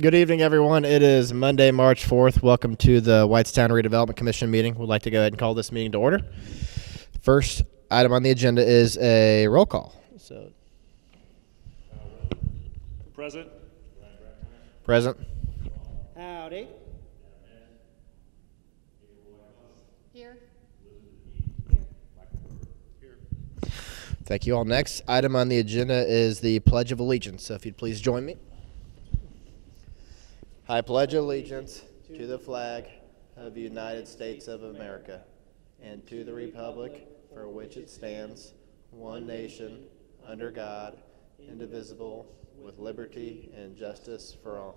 Good evening, everyone. It is Monday, March 4th. Welcome to the Whitestown Redevelopment Commission meeting. We'd like to go ahead and call this meeting to order. First item on the agenda is a roll call. Present. Present. Howdy. Here. Thank you all. Next item on the agenda is the Pledge of Allegiance. So if you'd please join me. I pledge allegiance to the flag of the United States of America and to the republic for which it stands, one nation, under God, indivisible, with liberty and justice for all.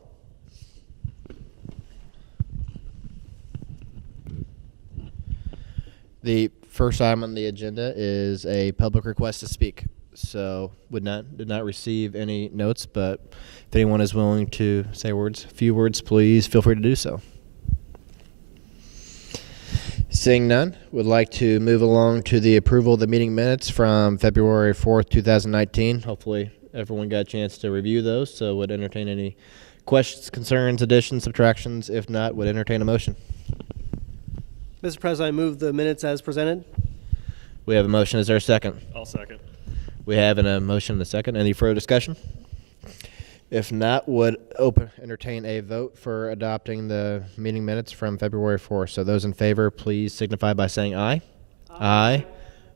The first item on the agenda is a public request to speak. So did not receive any notes, but if anyone is willing to say a few words, please feel free to do so. Seeing none, would like to move along to the approval of the meeting minutes from February 4th, 2019. Hopefully everyone got a chance to review those, so would entertain any questions, concerns, additions, subtractions. If not, would entertain a motion. Mr. President, I move the minutes as presented. We have a motion. Is there a second? I'll second. We have a motion and a second. Any further discussion? If not, would entertain a vote for adopting the meeting minutes from February 4th. So those in favor, please signify by saying aye. Aye.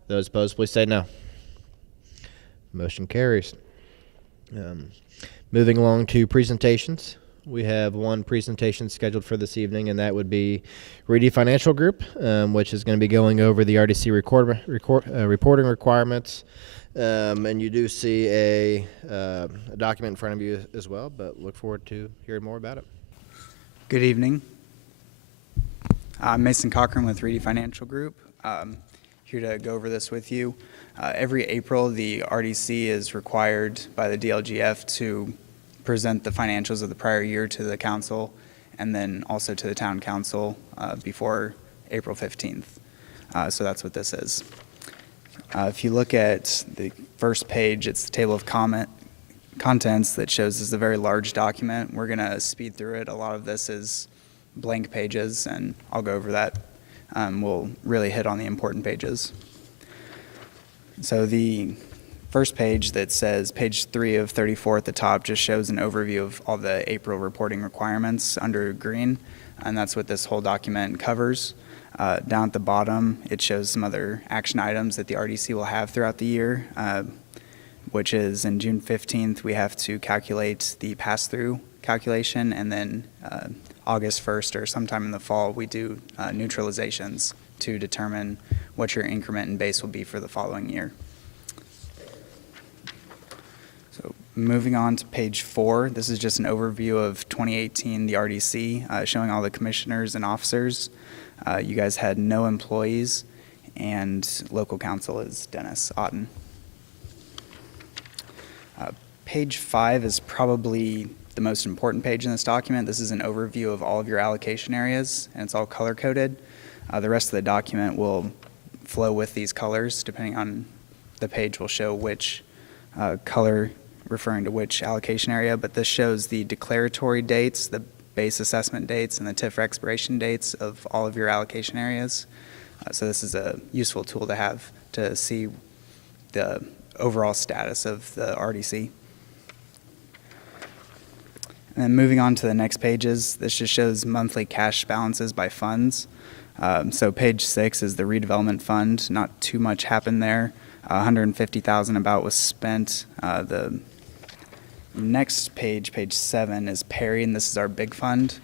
Those opposed, please say no. Motion carries. Moving along to presentations. We have one presentation scheduled for this evening, and that would be Reedy Financial Group, which is going to be going over the RDC reporting requirements. And you do see a document in front of you as well, but look forward to hearing more about it. Good evening. I'm Mason Cochran with Reedy Financial Group. Here to go over this with you. Every April, the RDC is required by the DLGF to present the financials of the prior year to the council and then also to the town council before April 15th. So that's what this is. If you look at the first page, it's the table of contents that shows this is a very large document. We're going to speed through it. A lot of this is blank pages, and I'll go over that. We'll really hit on the important pages. So the first page that says page 3 of 34 at the top just shows an overview of all the April reporting requirements under green, and that's what this whole document covers. Down at the bottom, it shows some other action items that the RDC will have throughout the year, which is in June 15th, we have to calculate the pass-through calculation, and then August 1st or sometime in the fall, we do neutralizations to determine what your increment and base will be for the following year. So moving on to page 4, this is just an overview of 2018, the RDC, showing all the commissioners and officers. You guys had no employees, and local counsel is Dennis Otten. Page 5 is probably the most important page in this document. This is an overview of all of your allocation areas, and it's all color-coded. The rest of the document will flow with these colors. Depending on the page will show which color referring to which allocation area, but this shows the declaratory dates, the base assessment dates, and the TIF expiration dates of all of your allocation areas. So this is a useful tool to have to see the overall status of the RDC. And then moving on to the next pages, this just shows monthly cash balances by funds. So page 6 is the redevelopment fund. Not too much happened there. 150,000 about was spent. The next page, page 7, is Perry, and this is our big fund.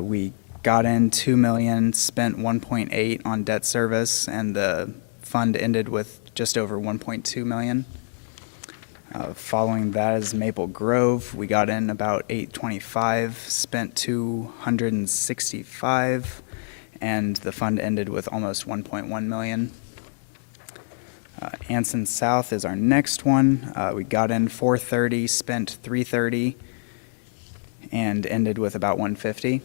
We got in $2 million, spent 1.8 on debt service, and the fund ended with just over 1.2 million. Following that is Maple Grove. We got in about 825, spent 265, and the fund ended with almost 1.1 million. Anson South is our next one. We got in 430, spent 330, and ended with about 150.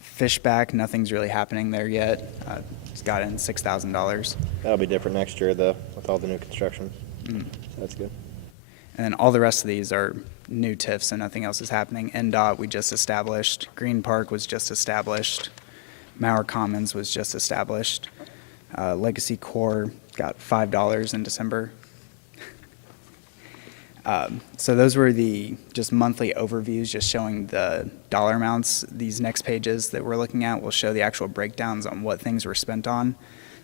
Fishback, nothing's really happening there yet. Just got in $6,000. That'll be different next year, though, with all the new construction. Mm. So that's good. And then all the rest of these are new TIF, so nothing else is happening. NDOT, we just established. Green Park was just established. Mauer Commons was just established. Legacy Core got $5 in December. So those were the just monthly overviews, just showing the dollar amounts. These next pages that we're looking at will show the actual breakdowns on what things were spent on.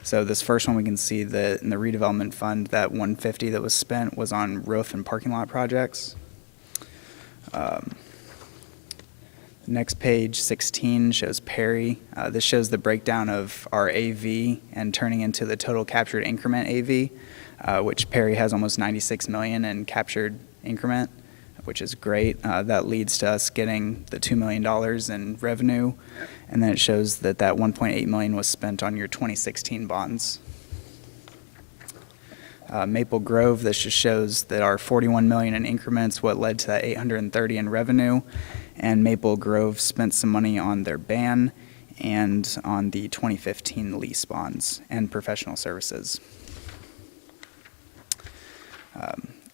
So this first one, we can see that in the redevelopment fund, that $150 that was spent was on roof and parking lot projects. Next page, 16, shows Perry. This shows the breakdown of our AV and turning into the total captured increment AV, which Perry has almost 96 million in captured increment, which is great. That leads to us getting the $2 million in revenue, and then it shows that that 1.8 million was spent on your 2016 bonds. Maple Grove, this just shows that our 41 million in increments, what led to that 830 in revenue, and Maple Grove spent some money on their ban and on the 2015 lease bonds and professional services.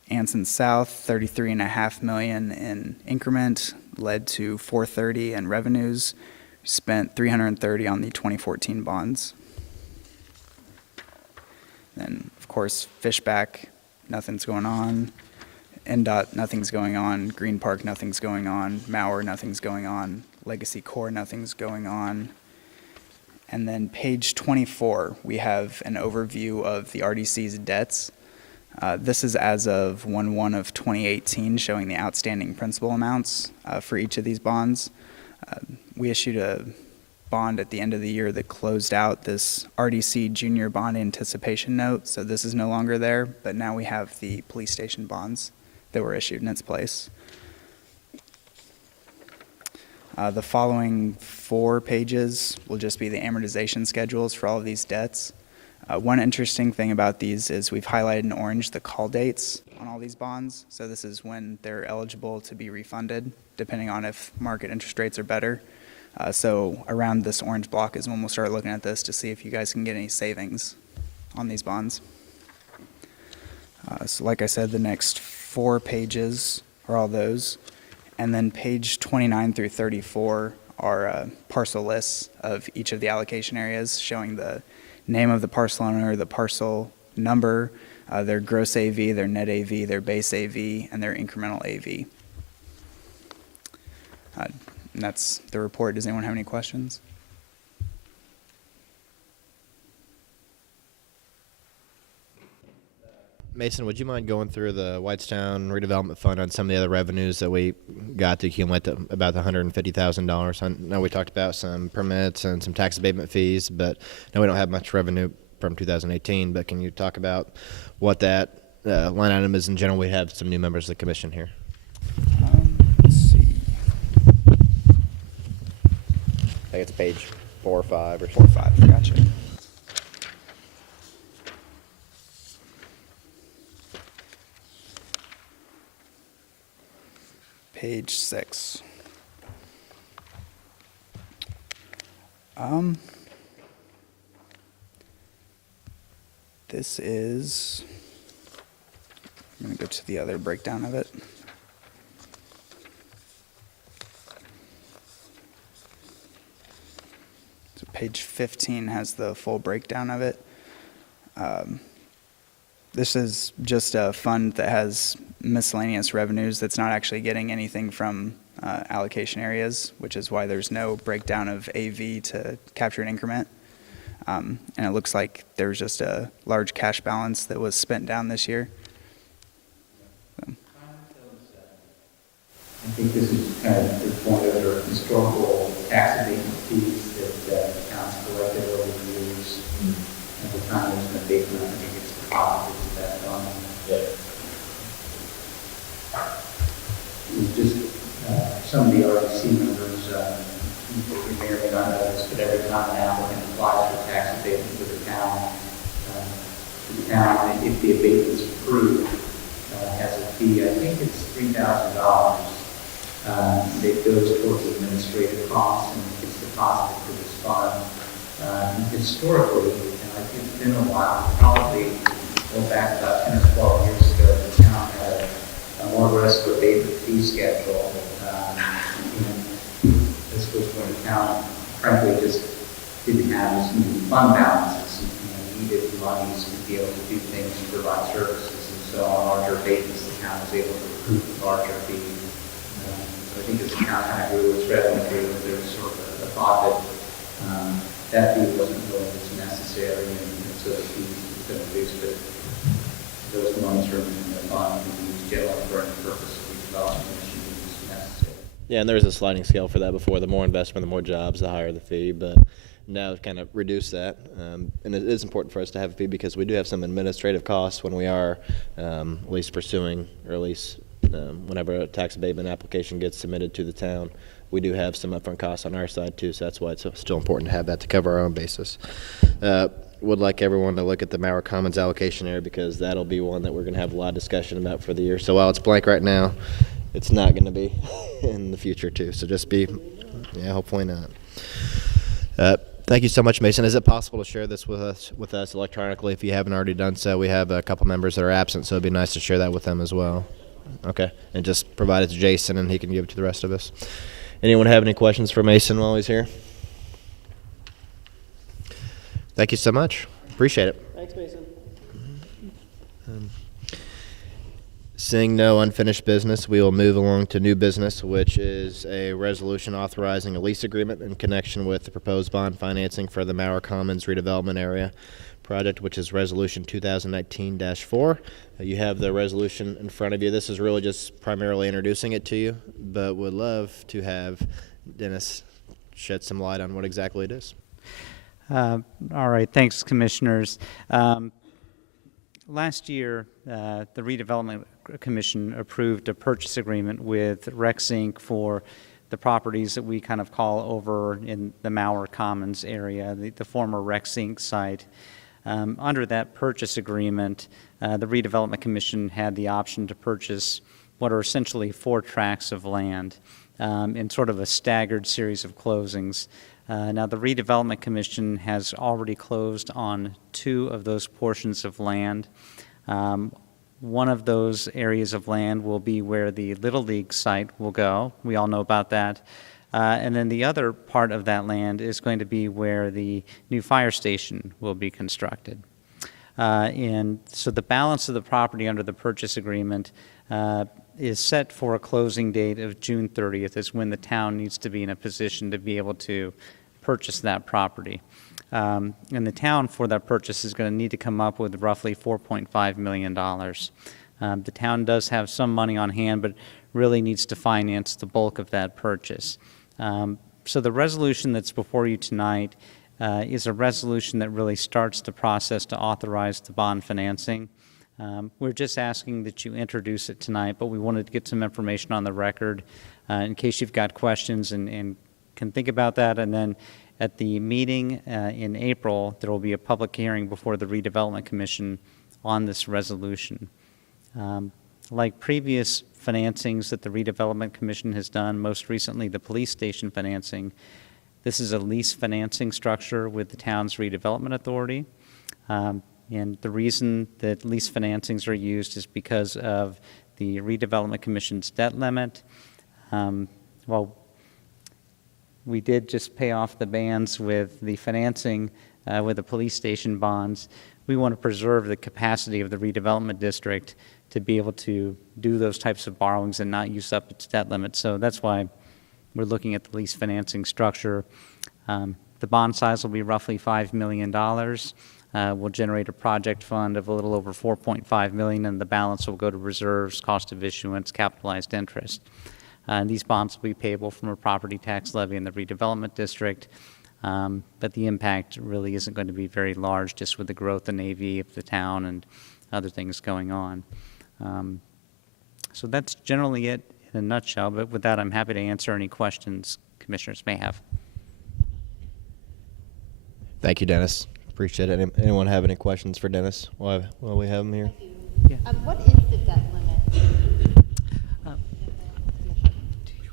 Anson South, 33.5 million in increment, led to 430 in revenues. We spent 330 on the 2014 bonds. Then, of course, Fishback, nothing's going on. NDOT, nothing's going on. Green Park, nothing's going on. Mauer, nothing's going on. Legacy Core, nothing's going on. And then page 24, we have an overview of the RDC's debts. This is as of 1/1 of 2018, showing the outstanding principal amounts for each of these bonds. We issued a bond at the end of the year that closed out this RDC junior bond anticipation note, so this is no longer there, but now we have the police station bonds that were issued in its place. The following 4 pages will just be the amortization schedules for all of these debts. One interesting thing about these is we've highlighted in orange the call dates on all these bonds, so this is when they're eligible to be refunded, depending on if market interest rates are better. So around this orange block is when we'll start looking at this to see if you guys can get any savings on these bonds. So like I said, the next 4 pages are all those. And then page 29 through 34 are parcel lists of each of the allocation areas, showing the name of the parcel owner, the parcel number, their gross AV, their net AV, their base AV, and their incremental AV. And that's the report. Does anyone have any questions? Mason, would you mind going through the Whitestown Redevelopment Fund on some of the other revenues that we got to accumulate about the $150,000? I know we talked about some permits and some tax abatement fees, but no, we don't have much revenue from 2018. But can you talk about what that line item is in general? We have some new members of the commission here. Let's see. I think it's page 4 or 5 or 4 or 5. Gotcha. Page 6. This is, I'm going to go to the other breakdown of it. So page 15 has the full breakdown of it. This is just a fund that has miscellaneous revenues that's not actually getting anything from allocation areas, which is why there's no breakdown of AV to capture an increment. And it looks like there's just a large cash balance that was spent down this year. So. I think this is kind of the point of the historical tax abatement fees that counts collected over the years. At the time, there's been a big amount, I think it's deposited to that fund. It was just some of the RDC members, you may or may not know this, but every time an applicant applies for tax abatement to the town, if the abatement is approved, has a fee, I think it's $3,000. That goes towards administrative costs and it's deposited to this fund. Historically, and I think it's been a while, probably go back about 10 or 12 years ago, the town had a more aggressive abatement fee schedule. And this was when the town, frankly, just didn't have as many fund balances and needed monies to be able to do things to provide services. And so on larger abatements, the town was able to recoup larger fees. So I think as the town kind of grew its revenue, there was sort of a thought that that fee wasn't really as necessary, and so the fees was going to reduce, but those monies are in the fund and used generally for any purpose of redevelopment issues necessary. Yeah, and there was a sliding scale for that before. The more investment, the more jobs, the higher the fee. But now kind of reduce that. And it is important for us to have a fee because we do have some administrative costs when we are at least pursuing, or at least whenever a tax abatement application gets submitted to the town. We do have some upfront costs on our side too, so that's why it's still important to have that to cover our own basis. Would like everyone to look at the Mauer Commons allocation area because that'll be one that we're going to have a lot of discussion about for the year. So while it's blank right now, it's not going to be in the future too. So just be, yeah, hopefully not. Thank you so much, Mason. Is it possible to share this with us electronically if you haven't already done so? We have a couple members that are absent, so it'd be nice to share that with them as well. Okay, and just provide it to Jason, and he can give it to the rest of us. Anyone have any questions for Mason while he's here? Thank you so much. Appreciate it. Thanks, Mason. Seeing no unfinished business, we will move along to new business, which is a resolution authorizing a lease agreement in connection with the proposed bond financing for the Mauer Commons redevelopment area project, which is Resolution 2019-4. You have the resolution in front of you. This is really just primarily introducing it to you, but would love to have Dennis shed some light on what exactly it is. All right, thanks, Commissioners. Last year, the Redevelopment Commission approved a purchase agreement with Rex Inc. for the properties that we kind of call over in the Mauer Commons area, the former Rex Inc. site. Under that purchase agreement, the Redevelopment Commission had the option to purchase what are essentially 4 tracts of land in sort of a staggered series of closings. Now, the Redevelopment Commission has already closed on 2 of those portions of land. One of those areas of land will be where the Little League site will go. We all know about that. And then the other part of that land is going to be where the new fire station will be constructed. And so the balance of the property under the purchase agreement is set for a closing date of June 30th, is when the town needs to be in a position to be able to purchase that property. And the town for that purchase is going to need to come up with roughly $4.5 million. The town does have some money on hand, but really needs to finance the bulk of that purchase. So the resolution that's before you tonight is a resolution that really starts the process to authorize the bond financing. We're just asking that you introduce it tonight, but we wanted to get some information on the record in case you've got questions and can think about that. And then at the meeting in April, there will be a public hearing before the Redevelopment Commission on this resolution. Like previous financings that the Redevelopment Commission has done, most recently the police station financing, this is a lease financing structure with the town's redevelopment authority. And the reason that lease financings are used is because of the Redevelopment Commission's debt limit. Well, we did just pay off the bands with the financing with the police station bonds. We want to preserve the capacity of the redevelopment district to be able to do those types of borrowings and not use up its debt limit. So that's why we're looking at the lease financing structure. The bond size will be roughly $5 million. We'll generate a project fund of a little over $4.5 million, and the balance will go to reserves, cost of issuance, capitalized interest. And these bonds will be payable from a property tax levy in the redevelopment district, but the impact really isn't going to be very large just with the growth in AV of the town and other things going on. So that's generally it in a nutshell, but with that, I'm happy to answer any questions commissioners may have. Thank you, Dennis. Appreciate it. Anyone have any questions for Dennis while we have him here? Yeah. What is the debt limit?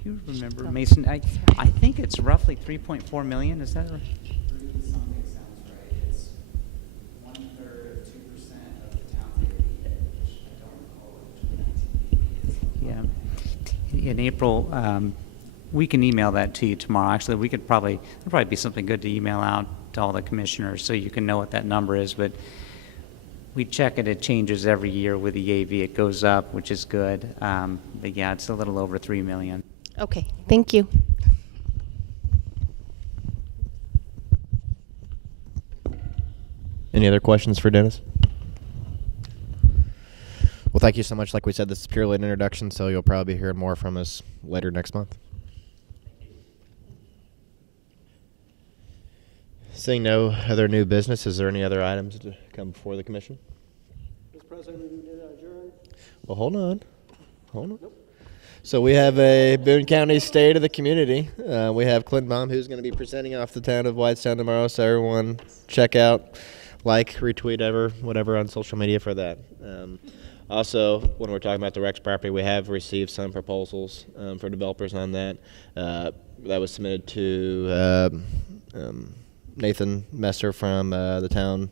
Do you remember, Mason? I think it's roughly 3.4 million. Is that right? Something sounds right. It's 1/3 of 2% of the town's AV, which I don't recall. in April, we can email that to you tomorrow. Actually, there'll probably be something good to email out to all the commissioners so you can know what that number is. But we check it. It changes every year with the AV. It goes up, which is good. But yeah, it's a little over 3 million. Okay, thank you. Any other questions for Dennis? Well, thank you so much. Like we said, this is purely an introduction, so you'll probably be hearing more from us later next month. Seeing no other new business, is there any other items to come before the commission? Mr. President, we did adjourn. Well, hold on. So we have a Boone County State of the Community. We have Clint Baum, who's going to be presenting off the town of Whitestown tomorrow. So everyone check out, retweet, whatever on social media for that. Also, when we're talking about the Rex property, we have received some proposals for developers on that. That was submitted to Nathan Messer from the town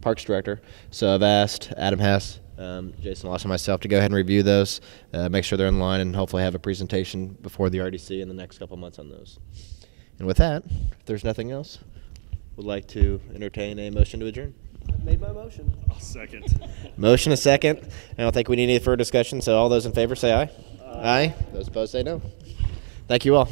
parks director. So I've asked Adam Hess, Jason Lawson, and myself to go ahead and review those, make sure they're in line, and hopefully have a presentation before the RDC in the next couple months on those. And with that, if there's nothing else, would like to entertain a motion to adjourn. I've made my motion. I'll second. Motion a second. I don't think we need any further discussion, so all those in favor say aye. Aye. Those opposed say no. Thank you all.